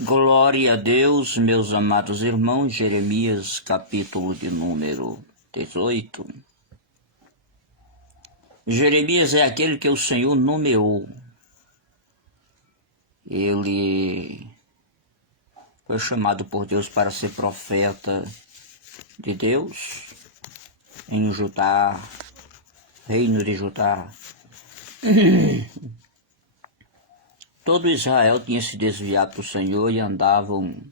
Glória a Deus, meus amados irmãos. Jeremias, capítulo de número 18. Jeremias é aquele que o Senhor nomeou. Ele foi chamado por Deus para ser profeta de Deus em Judá, reino de Judá. Todo Israel tinha se desviado do Senhor e andavam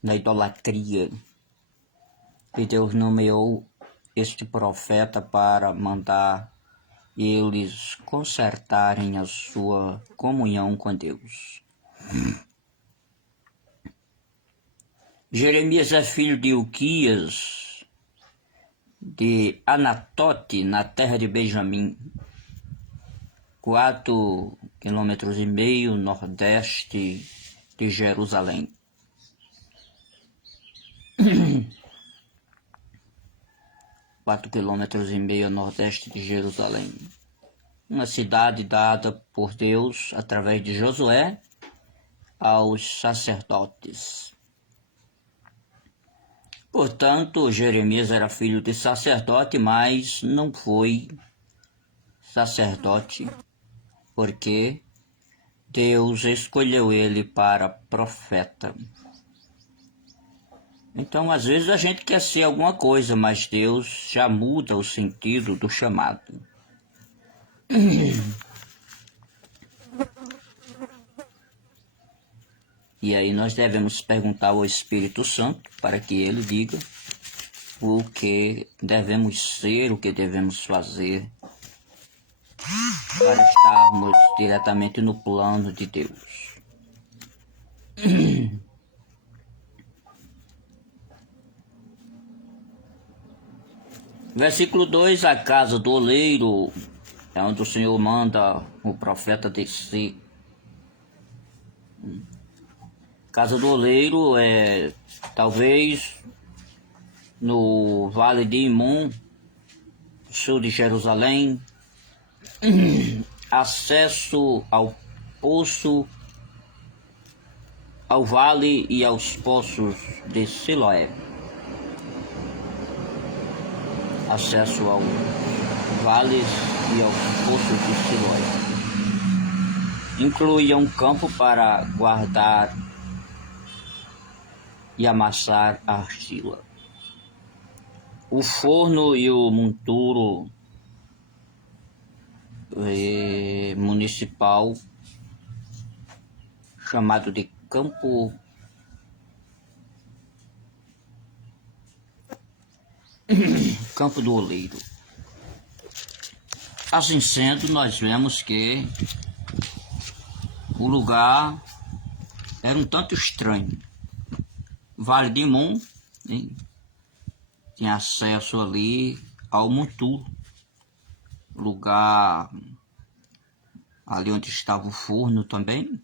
na idolatria. E Deus nomeou este profeta para mandar eles consertarem a sua comunhão com Deus. Jeremias é filho de Ilquias, de Anatote, na terra de Benjamim, 4,5 km nordeste de Jerusalém. 4,5 km nordeste de Jerusalém. Uma cidade dada por Deus através de Josué aos sacerdotes. Portanto, Jeremias era filho de sacerdote, mas não foi sacerdote, porque Deus escolheu ele para profeta. Então, às vezes a gente quer ser alguma coisa, mas Deus já muda o sentido do chamado. E aí nós devemos perguntar ao Espírito Santo para que ele diga o que devemos ser, o que devemos fazer para estarmos diretamente no plano de Deus. Versículo 2, a casa do oleiro, é onde o Senhor manda o profeta descer. Casa do oleiro é talvez no Vale de Imum, sul de Jerusalém. Acesso ao poço, ao vale e aos poços de Siloé. Acesso aos vales e aos poços de Siloé. Incluía um campo para guardar e amassar a argila. O forno e o monturo municipal, chamado de Campo do Oleiro. Assim sendo, nós vemos que o lugar era um tanto estranho. Vale de Imum, né? Tinha acesso ali ao monturo, lugar ali onde estava o forno também.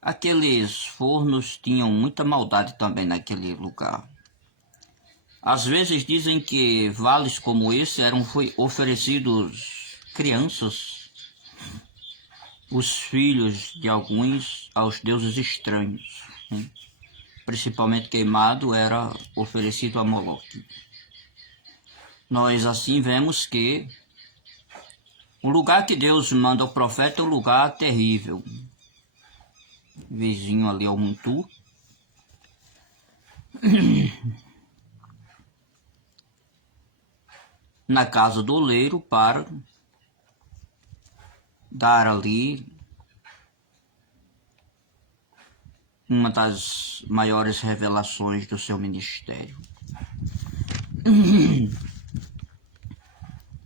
Aqueles fornos tinham muita maldade também naquele lugar. Às vezes dizem que vales como esse eram oferecidos crianças, os filhos de alguns, aos deuses estranhos, né? Principalmente queimado era oferecido a Moloque. Nós assim vemos que o lugar que Deus manda ao profeta é um lugar terrível, vizinho ali ao Muntu. Na casa do oleiro, para dar ali uma das maiores revelações do seu ministério.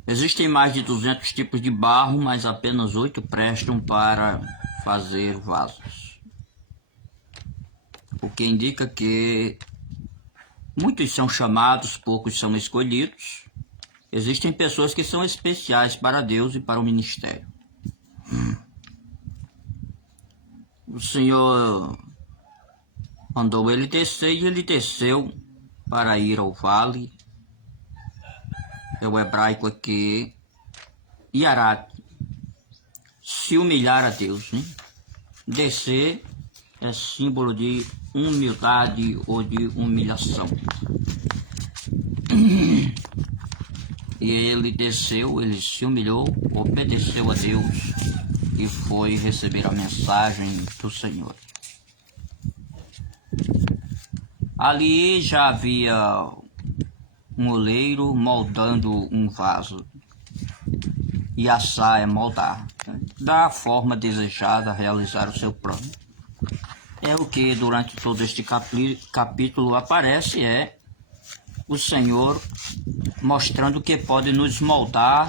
Existem mais de 200 tipos de barro, mas apenas 8 prestam para fazer vasos. O que indica que muitos são chamados, poucos são escolhidos. Existem pessoas que são especiais para Deus e para o ministério. O Senhor mandou ele descer e ele desceu para ir ao vale. É o hebraico aqui, Yarat, se humilhar a Deus, né? Descer é símbolo de humildade ou de humilhação. E ele desceu, ele se humilhou, obedeceu a Deus e foi receber a mensagem do Senhor. Ali já havia um oleiro moldando um vaso. E assar é moldar, da forma desejada, realizar o seu plano. É o que durante todo este capítulo aparece, é o Senhor mostrando que pode nos moldar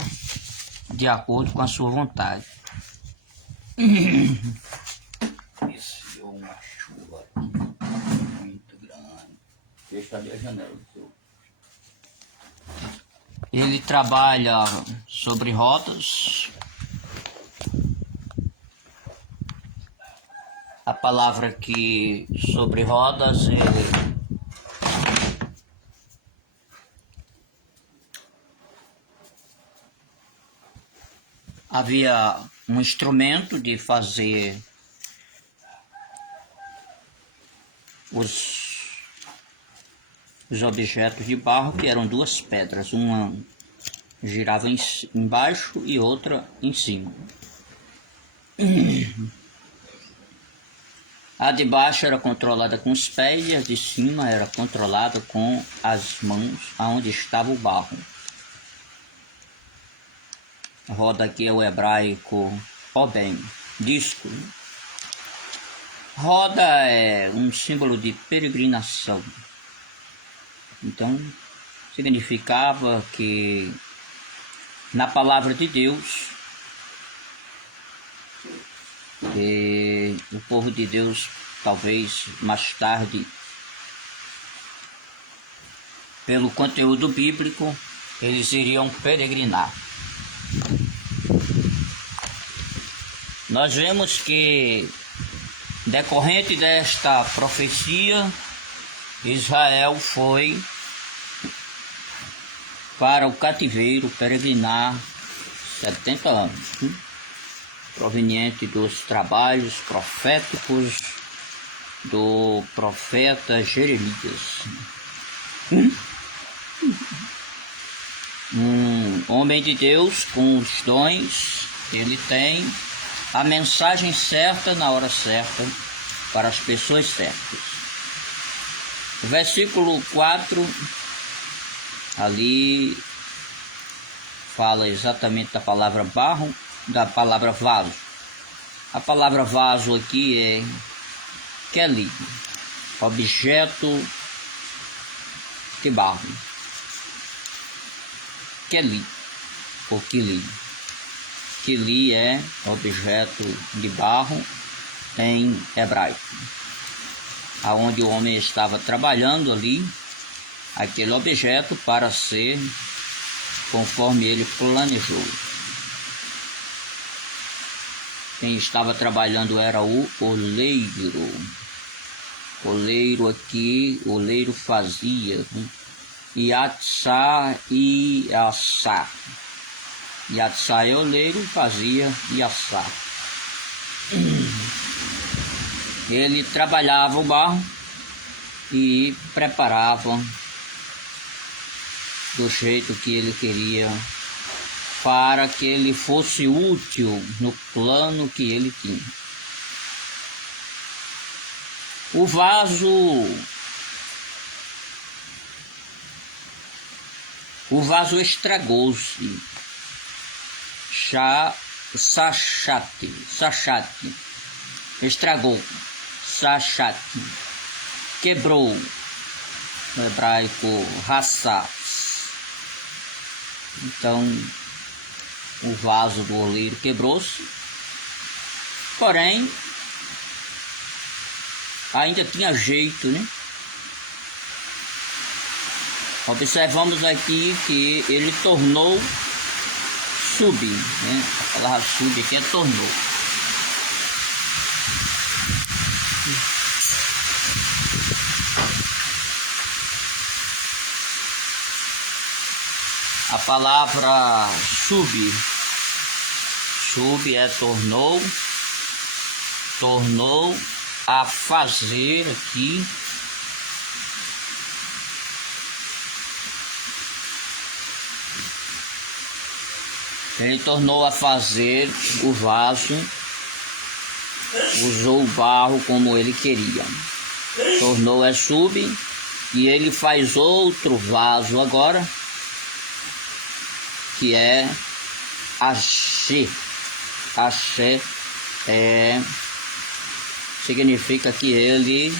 de acordo com a sua vontade. Esse é uma chuva muito grande. Deixa ali a janela. Ele trabalha sobre rodas. A palavra aqui sobre rodas havia um instrumento de fazer os objetos de barro, que eram duas pedras, uma girava embaixo e outra em cima. A de baixo era controlada com os pés e a de cima era controlada com as mãos, aonde estava o barro. A roda aqui é o hebraico obem, disco. Roda é um símbolo de peregrinação. Então, significava que na palavra de Deus, o povo de Deus, talvez mais tarde, pelo conteúdo bíblico, eles iriam peregrinar. Nós vemos que, decorrente desta profecia, Israel foi para o cativeiro peregrinar 70 anos, proveniente dos trabalhos proféticos do profeta Jeremias. Um homem de Deus com os dons, ele tem a mensagem certa na hora certa para as pessoas certas. O versículo 4 ali fala exatamente da palavra barro, da palavra vaso. A palavra vaso aqui é keli, objeto de barro. Keli, ou kili. Kili é objeto de barro em hebraico, aonde o homem estava trabalhando ali aquele objeto para ser conforme ele planejou. Quem estava trabalhando era o oleiro. Oleiro aqui, oleiro fazia yatsá e assá. Yatsá é oleiro, fazia yatsá. Ele trabalhava o barro e preparava do jeito que ele queria, para que ele fosse útil no plano que ele tinha. O vaso estragou-se. Sachate, estragou. Sachate, quebrou. No hebraico, raça. Então, o vaso do oleiro quebrou-se, porém, ainda tinha jeito, né? Observamos aqui que ele tornou sub, né? A palavra sub aqui é tornou. A palavra sub é tornou a fazer aqui ele tornou a fazer o vaso, usou o barro como ele queria, tornou a subir e ele faz outro vaso agora, que é Axé. Axé significa que ele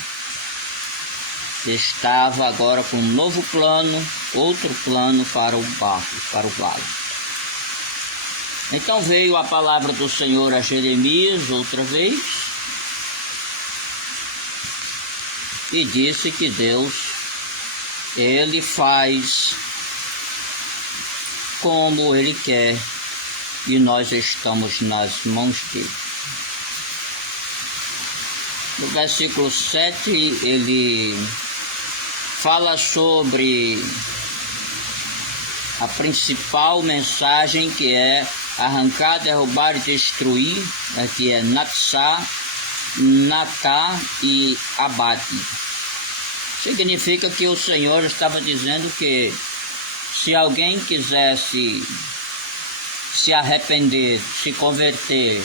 estava agora com um novo plano, outro plano para o barro, para o vaso. Então veio a palavra do Senhor a Jeremias outra vez e disse que Deus, ele faz como ele quer e nós estamos nas mãos dele. No versículo 7 ele fala sobre a principal mensagem, que é arrancar, derrubar e destruir, que é Natsá, Natá e Abate. Significa que o Senhor estava dizendo que se alguém quisesse se arrepender, se converter,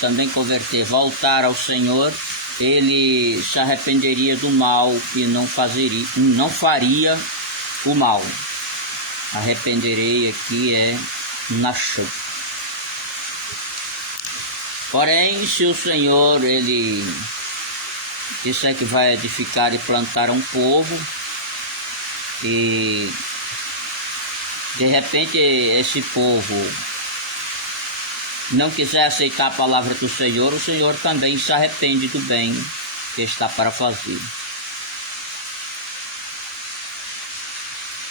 também converter, voltar ao Senhor, ele se arrependeria do mal e não faria o mal. Arrependerei aqui é Naxã. Porém, se o Senhor, ele disser que vai edificar e plantar um povo, e de repente esse povo não quiser aceitar a palavra do Senhor, o Senhor também se arrepende do bem que está para fazer.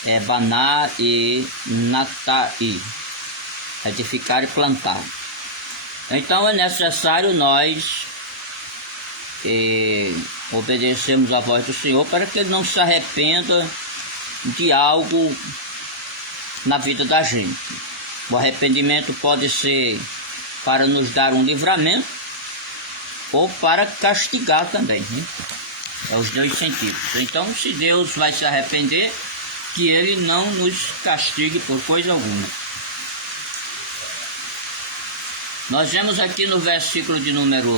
É Baná e Natai, edificar e plantar. Então é necessário nós obedecermos a voz do Senhor para que Ele não se arrependa de algo na vida da gente. O arrependimento pode ser para nos dar um livramento ou para castigar também, né? É os dois sentidos. Então, se Deus vai se arrepender, que Ele não nos castigue por coisa alguma. Nós vemos aqui no versículo de número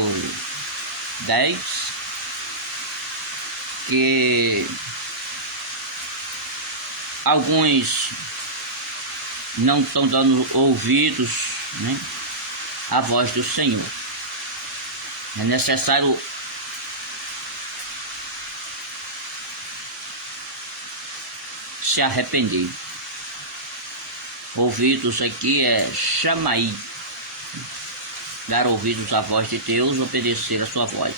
10 que alguns não estão dando ouvidos, né, à voz do Senhor. É necessário se arrepender. Ouvidos aqui é Chamaí, dar ouvidos à voz de Deus, obedecer a sua voz.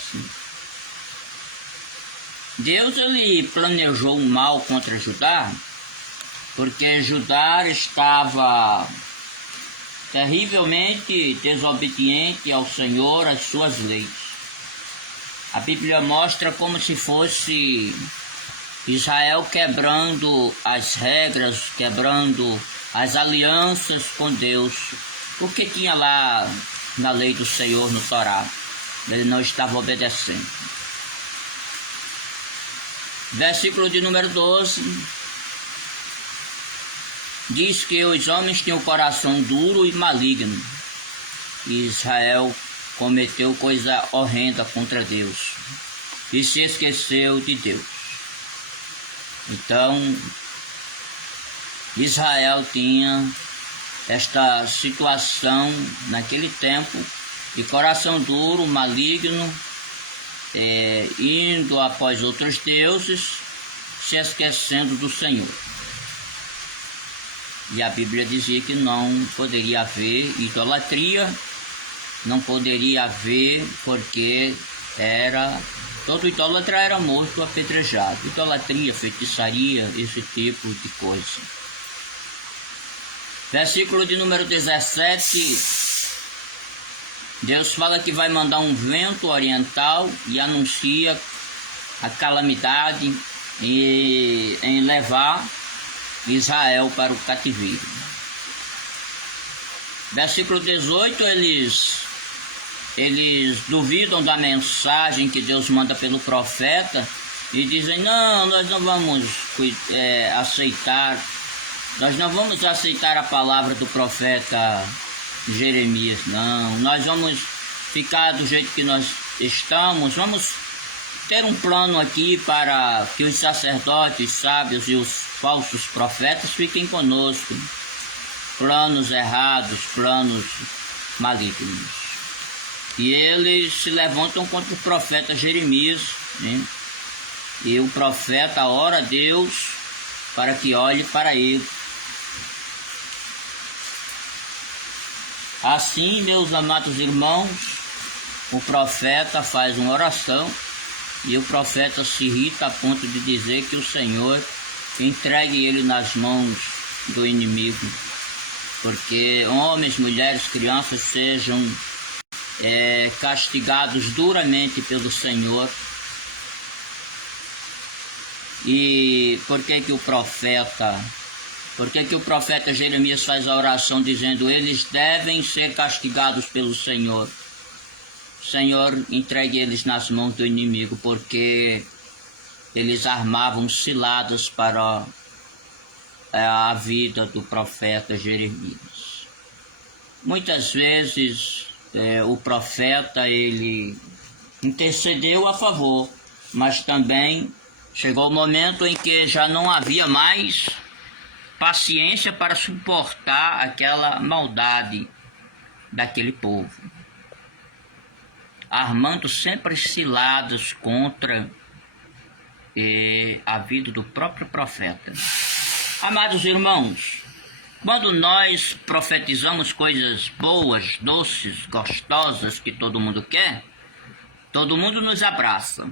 Deus, ele planejou um mal contra Judá, porque Judá estava terrivelmente desobediente ao Senhor, às suas leis. A Bíblia mostra como se fosse Israel quebrando as regras, quebrando as alianças com Deus, porque tinha lá na lei do Senhor, no Torá, ele não estava obedecendo. Versículo de número 12 diz que os homens tinham o coração duro e maligno, e Israel cometeu coisa horrenda contra Deus e se esqueceu de Deus. Então Israel tinha esta situação naquele tempo de coração duro, maligno, indo após outros deuses, se esquecendo do Senhor. E a Bíblia dizia que não poderia haver idolatria, não poderia haver, porque todo idólatra era morto, apedrejado. Idolatria, feitiçaria, esse tipo de coisa. Versículo de número 17, Deus fala que vai mandar um vento oriental e anuncia a calamidade em levar Israel para o cativeiro. Versículo 18, eles eles duvidam da mensagem que Deus manda pelo profeta e dizem, não, nós não vamos aceitar, nós não vamos aceitar a palavra do profeta Jeremias, não, nós vamos ficar do jeito que nós estamos, vamos ter um plano aqui para que os sacerdotes sábios e os falsos profetas fiquem conosco. Planos errados, planos malignos. E eles se levantam contra o profeta Jeremias, né? E o profeta ora a Deus para que olhe para ele. Assim, meus amados irmãos, o profeta faz uma oração e o profeta se irrita a ponto de dizer que o Senhor entregue ele nas mãos do inimigo, porque homens, mulheres, crianças sejam castigados duramente pelo Senhor. E por que que o profeta Jeremias faz a oração dizendo eles devem ser castigados pelo Senhor? Senhor, entregue eles nas mãos do inimigo, porque eles armavam ciladas para a vida do profeta Jeremias. Muitas vezes o profeta ele intercedeu a favor, mas também chegou o momento em que já não havia mais paciência para suportar aquela maldade daquele povo, armando sempre ciladas contra a vida do próprio profeta. Amados irmãos, quando nós profetizamos coisas boas, doces, gostosas que todo mundo quer, todo mundo nos abraça.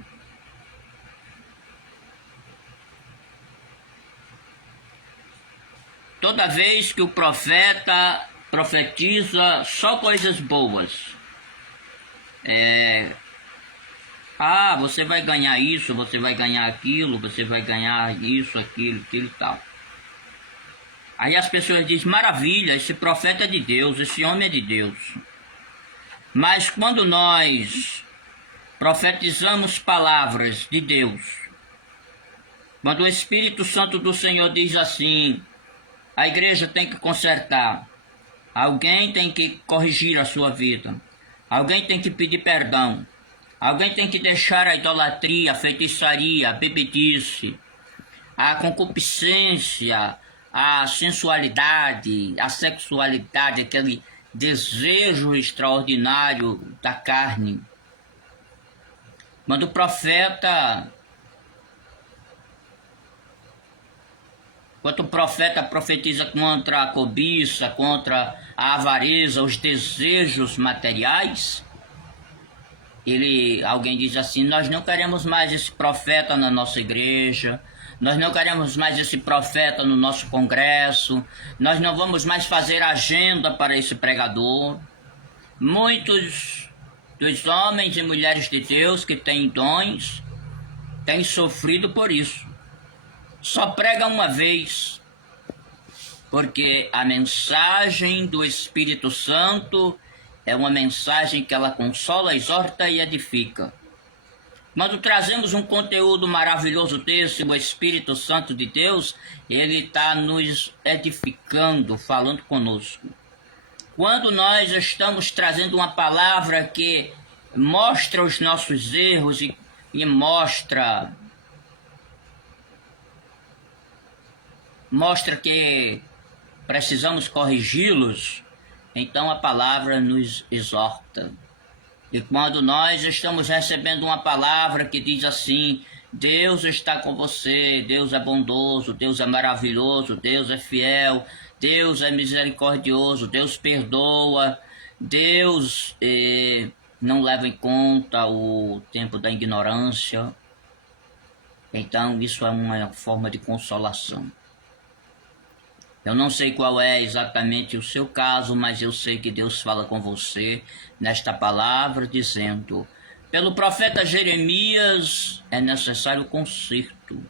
Toda vez que o profeta profetiza só coisas boas, você vai ganhar isso, você vai ganhar aquilo, você vai ganhar isso, aquilo e tal. Aí as pessoas dizem, maravilha, esse profeta é de Deus, esse homem é de Deus. Mas quando nós profetizamos palavras de Deus, quando o Espírito Santo do Senhor diz assim, a igreja tem que consertar, alguém tem que corrigir a sua vida, alguém tem que pedir perdão, alguém tem que deixar a idolatria, a feitiçaria, a bebedice, a concupiscência, a sensualidade, a sexualidade, aquele desejo extraordinário da carne. Quando o profeta profetiza contra a cobiça, contra a avareza, os desejos materiais, alguém diz assim, nós não queremos mais esse profeta na nossa igreja, nós não queremos mais esse profeta no nosso congresso, nós não vamos mais fazer agenda para esse pregador. Muitos dos homens e mulheres de Deus que têm dons têm sofrido por isso. Só prega uma vez, porque a mensagem do Espírito Santo é uma mensagem que ela consola, exorta e edifica. Quando trazemos um conteúdo maravilhoso desse, o Espírito Santo de Deus, ele está nos edificando, falando conosco. Quando nós estamos trazendo uma palavra que mostra os nossos erros e mostra que precisamos corrigi-los, então a palavra nos exorta. E quando nós estamos recebendo uma palavra que diz assim, Deus está com você, Deus é bondoso, Deus é maravilhoso, Deus é fiel, Deus é misericordioso, Deus perdoa, Deus não leva em conta o tempo da ignorância, então isso é uma forma de consolação. Eu não sei qual é exatamente o seu caso, mas eu sei que Deus fala com você nesta palavra, dizendo, pelo profeta Jeremias é necessário conserto.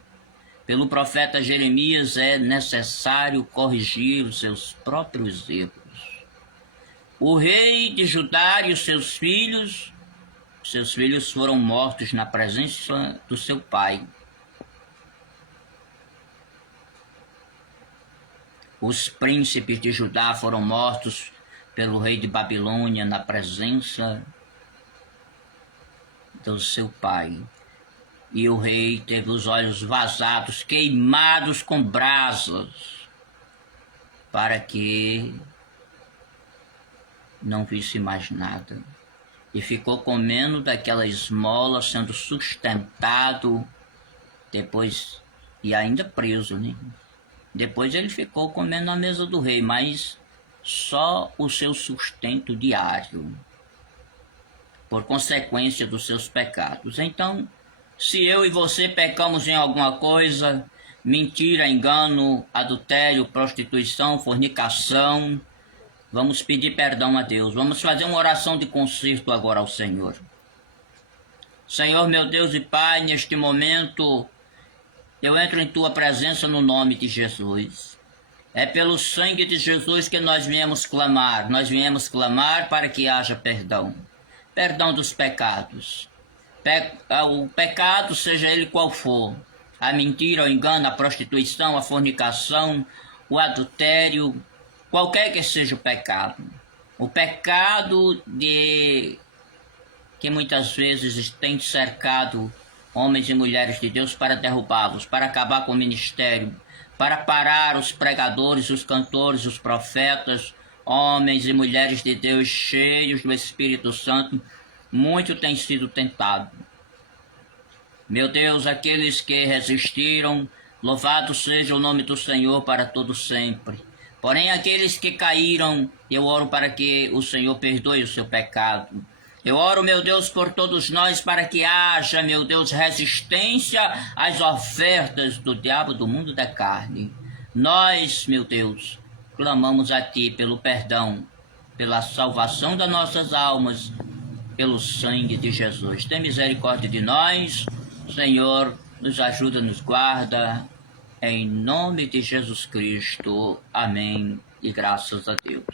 Pelo profeta Jeremias é necessário corrigir os seus próprios erros. O rei de Judá e os seus filhos foram mortos na presença do seu pai. Os príncipes de Judá foram mortos pelo rei de Babilônia na presença do seu pai. E o rei teve os olhos vazados, queimados com brasas, para que não visse mais nada. E ficou comendo daquela esmola, sendo sustentado, depois, e ainda preso, né? Depois ele ficou comendo na mesa do rei, mas só o seu sustento diário, por consequência dos seus pecados. Então, se eu e você pecamos em alguma coisa, mentira, engano, adultério, prostituição, fornicação, vamos pedir perdão a Deus. Vamos fazer uma oração de conserto agora ao Senhor. Senhor, meu Deus e Pai, neste momento eu entro em Tua presença no nome de Jesus. É pelo sangue de Jesus que nós viemos clamar. Nós viemos clamar para que haja perdão. Perdão dos pecados. O pecado, seja ele qual for. A mentira, o engano, a prostituição, a fornicação, o adultério, qualquer que seja o pecado. O pecado que muitas vezes tem cercado homens e mulheres de Deus para derrubá-los, para acabar com o ministério, para parar os pregadores, os cantores, os profetas, homens e mulheres de Deus cheios do Espírito Santo. Muito tem sido tentado. Meu Deus, aqueles que resistiram, louvado seja o nome do Senhor para todo sempre. Porém, aqueles que caíram, eu oro para que o Senhor perdoe o seu pecado. Eu oro, meu Deus, por todos nós, para que haja, meu Deus, resistência às ofertas do diabo do mundo da carne. Nós, meu Deus, clamamos a Ti pelo perdão, pela salvação das nossas almas, pelo sangue de Jesus. Tem misericórdia de nós, Senhor, nos ajuda, nos guarda, em nome de Jesus Cristo. Amém e graças a Deus.